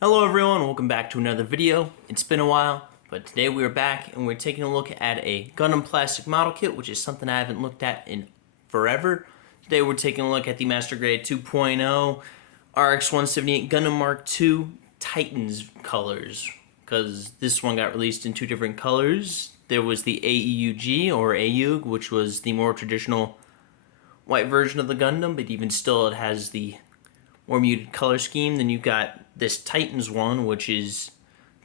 Hello everyone, welcome back to another video. It's been a while, but today we are back and we're taking a look at a Gundam plastic model kit, which is something I haven't looked at in forever. Today we're taking a look at the Master Grade 2.0 RX-178 Gundam Mark II Titans colors, because this one got released in two different colors. There was the AEUG, or AUG, which was the more traditional white version of the Gundam, but even still it has the more muted color scheme. Then you've got this Titans one, which is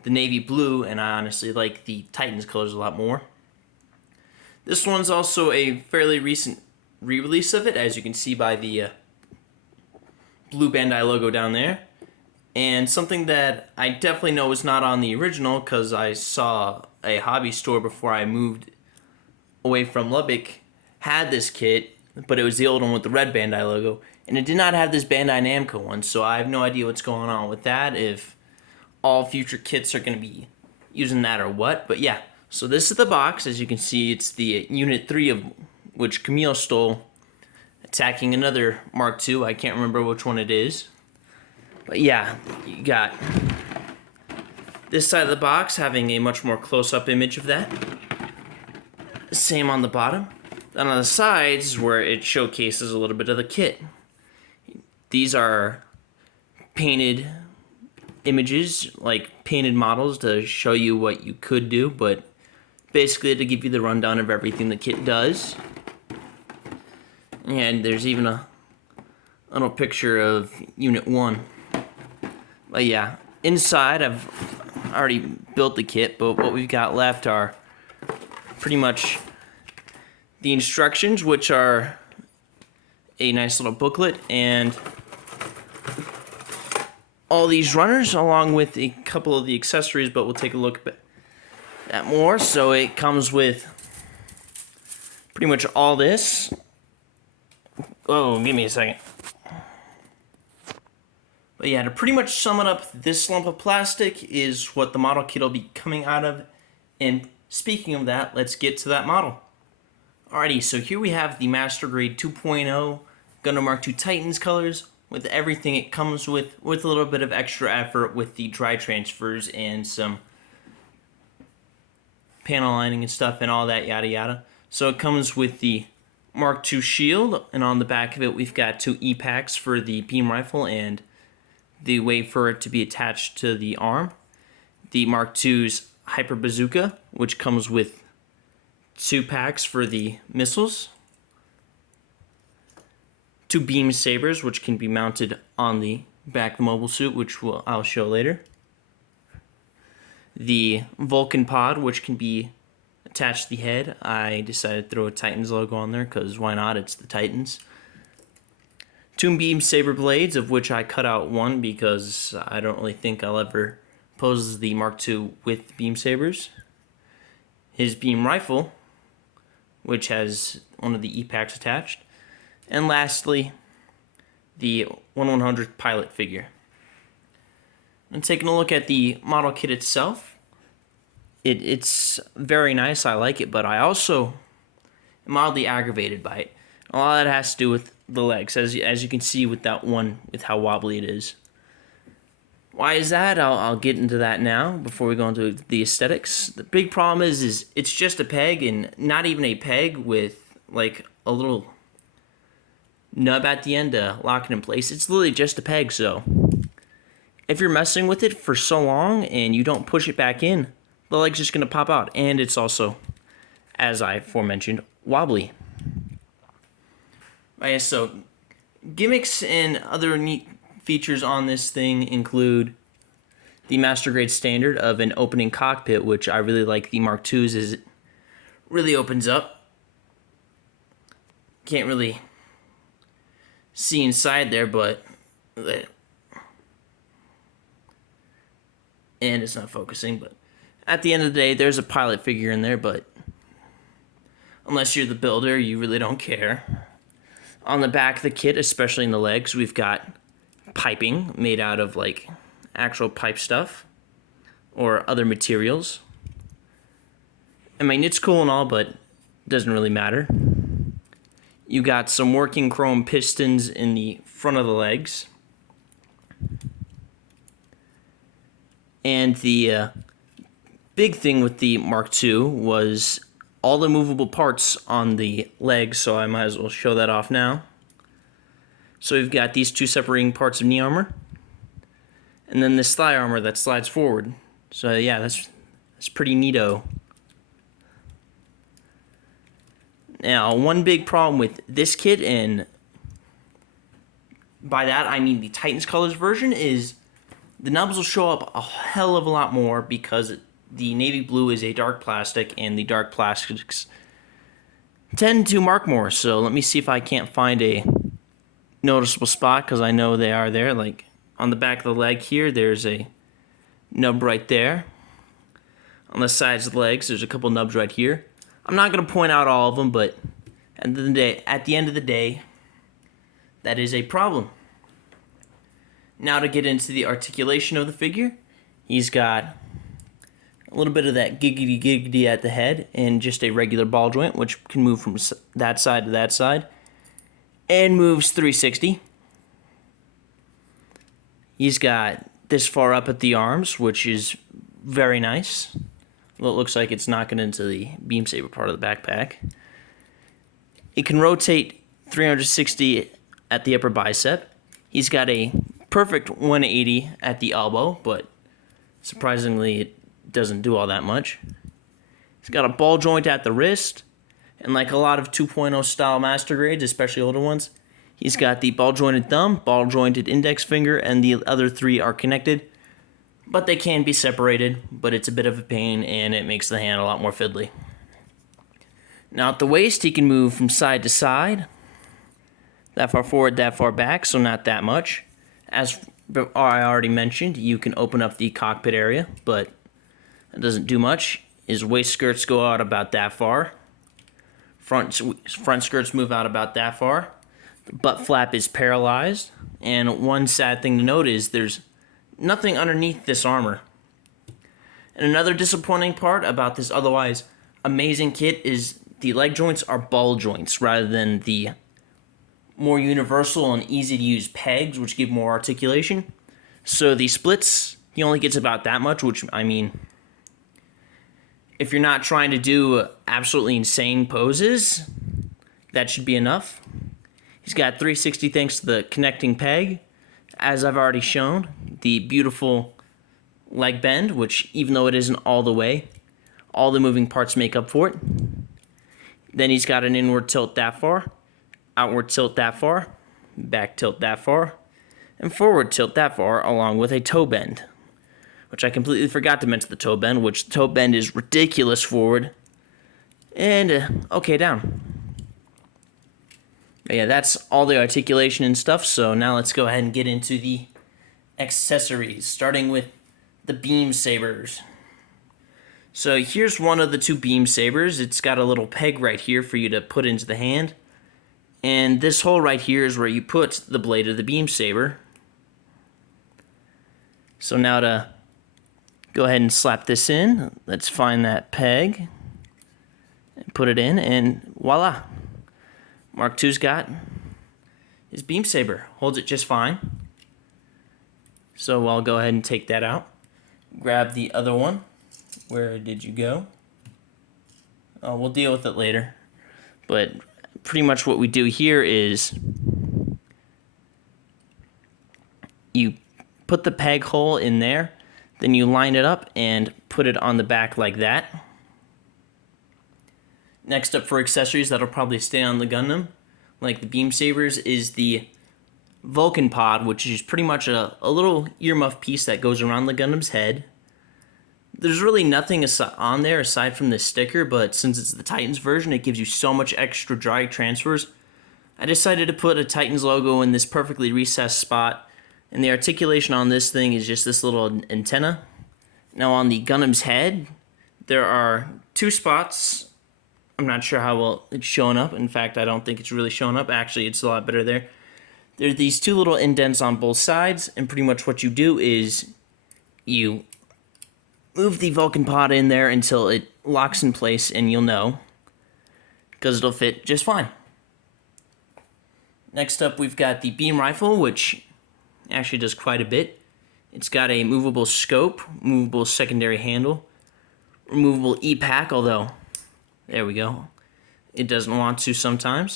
the navy blue, and I honestly like the Titans colors a lot more. This one's also a fairly recent re-release of it, as you can see by the blue Bandai logo down there. And something that I definitely know is not on the original, because I saw a hobby store before I moved away from Lubbock had this kit, but it was the old one with the red Bandai logo, and it did not have this Bandai Namco one, so I have no idea what's going on with that, if all future kits are going to be using that or what. But yeah, so this is the box. As you can see, it's the Unit 3 of which Camille stole, attacking another Mark II. I can't remember which one it is. But yeah, you got this side of the box having a much more close-up image of that. Same on the bottom. Then on the sides, where it showcases a little bit of the kit. These are painted images, like painted models to show you what you could do, but basically to give you the rundown of everything the kit does. And there's even a little picture of Unit 1. But yeah, inside I've already built the kit, but what we've got left are pretty much the instructions, which are a nice little booklet, and all these runners, along with a couple of the accessories, but we'll take a look at that more. So it comes with pretty much all this. Oh, give me a second. But yeah, to pretty much sum it up, this lump of plastic is what the model kit will be coming out of. And speaking of that, let's get to that model. Alrighty, so here we have the Master Grade 2.0 Gundam Mark II Titans colors, with everything it comes with a little bit of extra effort with the dry transfers and some panel lining and stuff and all that yada yada. So it comes with the Mark II shield, and on the back of it we've got two E-packs for the beam rifle and the way for it to be attached to the arm. The Mark II's Hyper Bazooka, which comes with two packs for the missiles, two beam sabers, which can be mounted on the back of the mobile suit, which I'll show later. The Vulcan pod, which can be attached to the head. I decided to throw a Titans logo on there, because why not? It's the Titans. Two beam saber blades, of which I cut out one because I don't really think I'll ever pose the Mark II with beam sabers. His beam rifle, which has one of the E-packs attached. And lastly, the 1/100th pilot figure. And taking a look at the model kit itself, it's very nice, I like it, but I also am mildly aggravated by it. A lot of that has to do with the legs, as you can see with that one, with how wobbly it is. Why is that? I'll get into that now before we go into the aesthetics. The big problem is it's just a peg, and not even a peg with like a little nub at the end to lock it in place. It's literally just a peg, so if you're messing with it for so long and you don't push it back in, the leg's just going to pop out. And it's also, as I aforementioned, wobbly. Right, so gimmicks and other neat features on this thing include the Master Grade standard of an opening cockpit, which I really like the Mark II's, as it really opens up. Can't really see inside there, but and it's not focusing, but at the end of the day, there's a pilot figure in there, but unless you're the builder, you really don't care. On the back of the kit, especially in the legs, we've got piping made out of like actual pipe stuff or other materials. I mean, it's cool and all, but it doesn't really matter. You got some working chrome pistons in the front of the legs. And the big thing with the Mark II was all the movable parts on the legs, so I might as well show that off now. So we've got these two separating parts of knee armor, and then this thigh armor that slides forward. So yeah, that's pretty neato. Now, one big problem with this kit, and by that I mean the Titans Colors version, is the nubs will show up a hell of a lot more because the navy blue is a dark plastic, and the dark plastics tend to mark more. So let me see if I can't find a noticeable spot, because I know they are there. Like on the back of the leg here, there's a nub right there. On the sides of the legs, there's a couple nubs right here. I'm not going to point out all of them, but at the end of the day, that is a problem. Now to get into the articulation of the figure, he's got a little bit of that giggity at the head, and just a regular ball joint, which can move from that side to that side, and moves 360. He's got this far up at the arms, which is very nice. Well, it looks like it's knocking into the beam saber part of the backpack. It can rotate 360 at the upper bicep. He's got a perfect 180 at the elbow, but surprisingly it doesn't do all that much. He's got a ball joint at the wrist, and like a lot of 2.0 style master grades, especially older ones, he's got the ball jointed thumb, ball jointed index finger, and the other three are connected, but they can be separated, but it's a bit of a pain, and it makes the hand a lot more fiddly. Now at the waist, he can move from side to side, that far forward, that far back, so not that much. As I already mentioned, you can open up the cockpit area, but it doesn't do much. His waist skirts go out about that far. Front skirts move out about that far. The butt flap is paralyzed, and one sad thing to note is there's nothing underneath this armor. And another disappointing part about this otherwise amazing kit is the leg joints are ball joints rather than the more universal and easy to use pegs, which give more articulation. So the splits, he only gets about that much, which, I mean, if you're not trying to do absolutely insane poses, that should be enough. He's got 360 thanks to the connecting peg. As I've already shown, the beautiful leg bend, which even though it isn't all the way, all the moving parts make up for it. Then he's got an inward tilt that far, outward tilt that far, back tilt that far, and forward tilt that far, along with a toe bend, which I completely forgot to mention the toe bend, which the toe bend is ridiculous forward, and okay down. But yeah, that's all the articulation and stuff, so now let's go ahead and get into the accessories, starting with the beam sabers. So here's one of the two beam sabers. It's got a little peg right here for you to put into the hand. And this hole right here is where you put the blade of the beam saber. So now to go ahead and slap this in, let's find that peg and put it in, and voila. Mark II's got his beam saber. Holds it just fine. So I'll go ahead and take that out. Grab the other one. Where did you go? Oh, we'll deal with it later. But pretty much what we do here is you put the peg hole in there, then you line it up and put it on the back like that. Next up for accessories that'll probably stay on the Gundam, like the beam sabers, is the Vulcan pod, which is pretty much a little earmuff piece that goes around the Gundam's head. There's really nothing on there aside from this sticker, but since it's the Titans version, it gives you so much extra drag transfers. I decided to put a Titans logo in this perfectly recessed spot, and the articulation on this thing is just this little antenna. Now on the Gundam's head, there are two spots. I'm not sure how well it's showing up. In fact, I don't think it's really showing up. Actually, it's a lot better there. There's these two little indents on both sides, and pretty much what you do is you move the Vulcan pod in there until it locks in place, and you'll know, because it'll fit just fine. Next up, we've got the beam rifle, which actually does quite a bit. It's got a movable scope, movable secondary handle, removable E-pack, although, there we go, it doesn't want to sometimes.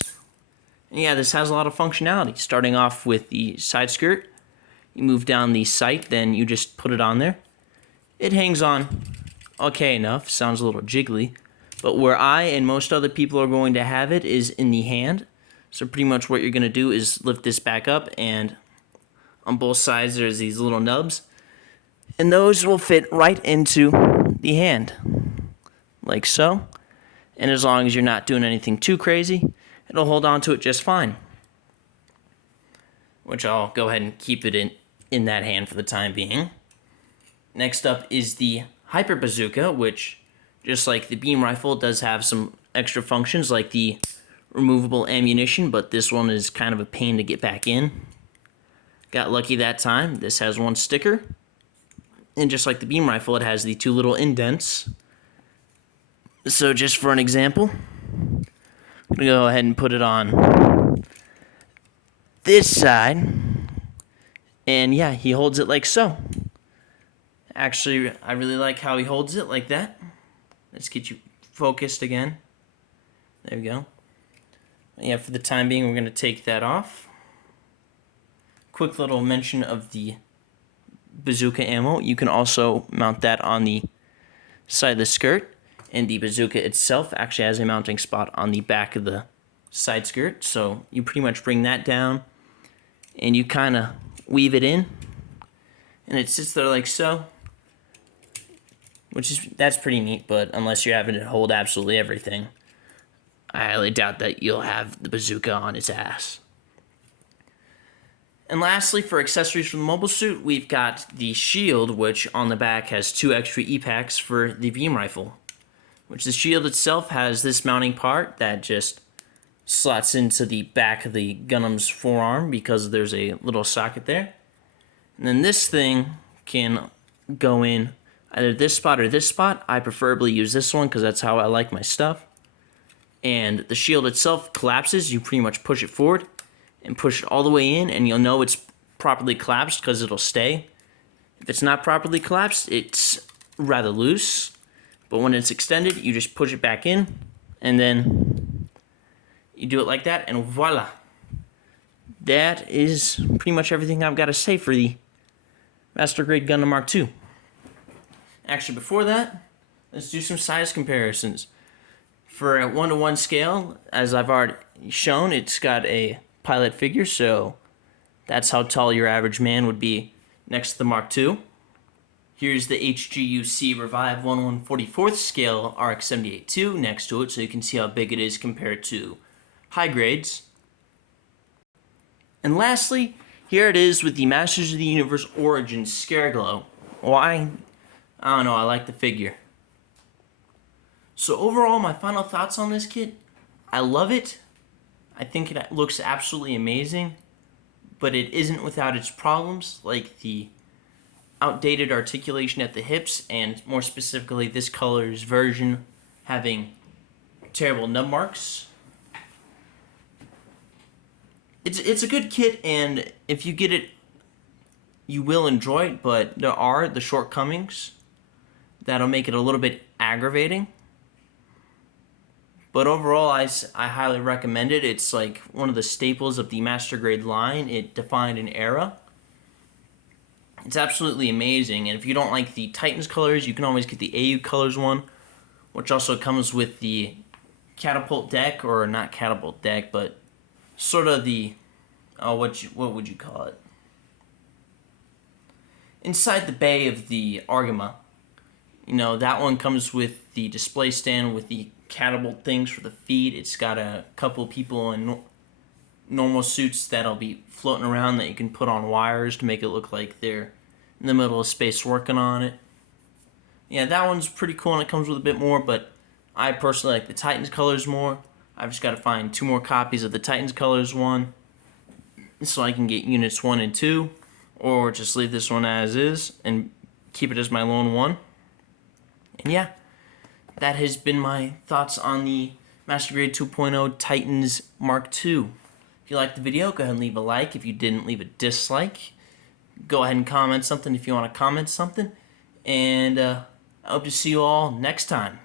And yeah, this has a lot of functionality. Starting off with the side skirt, you move down the sight, then you just put it on there. It hangs on okay enough, sounds a little jiggly, but where I and most other people are going to have it is in the hand. So pretty much what you're going to do is lift this back up, and on both sides there's these little nubs, and those will fit right into the hand, like so. And as long as you're not doing anything too crazy, it'll hold on to it just fine. Which I'll go ahead and keep it in that hand for the time being. Next up is the Hyper Bazooka, which, just like the beam rifle, does have some extra functions like the removable ammunition, but this one is kind of a pain to get back in. Got lucky that time. This has one sticker, and just like the beam rifle, it has the two little indents. So just for an example, I'm going to go ahead and put it on this side, and yeah, he holds it like so. Actually, I really like how he holds it like that. Let's get you focused again. There we go. Yeah, for the time being, we're going to take that off. Quick little mention of the bazooka ammo. You can also mount that on the side of the skirt, and the bazooka itself actually has a mounting spot on the back of the side skirt. So you pretty much bring that down, and you kind of weave it in, and it sits there like so. That's pretty neat, but unless you're having to hold absolutely everything, I highly doubt that you'll have the bazooka on its ass. And lastly, for accessories for the mobile suit, we've got the shield, which on the back has 2 extra E-packs for the beam rifle. Which the shield itself has this mounting part that just slots into the back of the Gundam's forearm because there's a little socket there. And then this thing can go in either this spot or this spot. I preferably use this one because that's how I like my stuff. And the shield itself collapses. You pretty much push it forward and push it all the way in, and you'll know it's properly collapsed because it'll stay. If it's not properly collapsed, it's rather loose. But when it's extended, you just push it back in, and then you do it like that, and voila. That is pretty much everything I've got to say for the Master Grade Gundam Mark II. Actually, before that, let's do some size comparisons. For a 1-to-1 scale, as I've already shown, it's got a pilot figure, so that's how tall your average man would be next to the Mark II. Here's the HGUC Revive 1/144th scale RX-78-2 next to it, so you can see how big it is compared to high grades. And lastly, here it is with the Masters of the Universe Origins Scareglow. Why? I don't know, I like the figure. So overall, my final thoughts on this kit, I love it. I think it looks absolutely amazing, but it isn't without its problems, like the outdated articulation at the hips, and more specifically this color's version having terrible nub marks. It's a good kit, and if you get it, you will enjoy it, but there are the shortcomings that'll make it a little bit aggravating. But overall, I highly recommend it. It's like one of the staples of the Master Grade line. It defined an era. It's absolutely amazing. And if you don't like the Titans colors, you can always get the AU colors one, which also comes with the catapult deck, or not catapult deck, but sort of the, what would you call it? Inside the bay of the Argama. You know, that one comes with the display stand with the catapult things for the feet. It's got a couple people in normal suits that'll be floating around that you can put on wires to make it look like they're in the middle of space working on it. Yeah, that one's pretty cool, and it comes with a bit more, but I personally like the Titans colors more. I've just got to find 2 more copies of the Titans colors one so I can get units 1 and 2, or just leave this one as is and keep it as my lone one. And yeah, that has been my thoughts on the Master Grade 2.0 Titans Mark II. If you liked the video, go ahead and leave a like. If you didn't, leave a dislike. go ahead and comment something if you want to comment something. And I hope to see you all next time.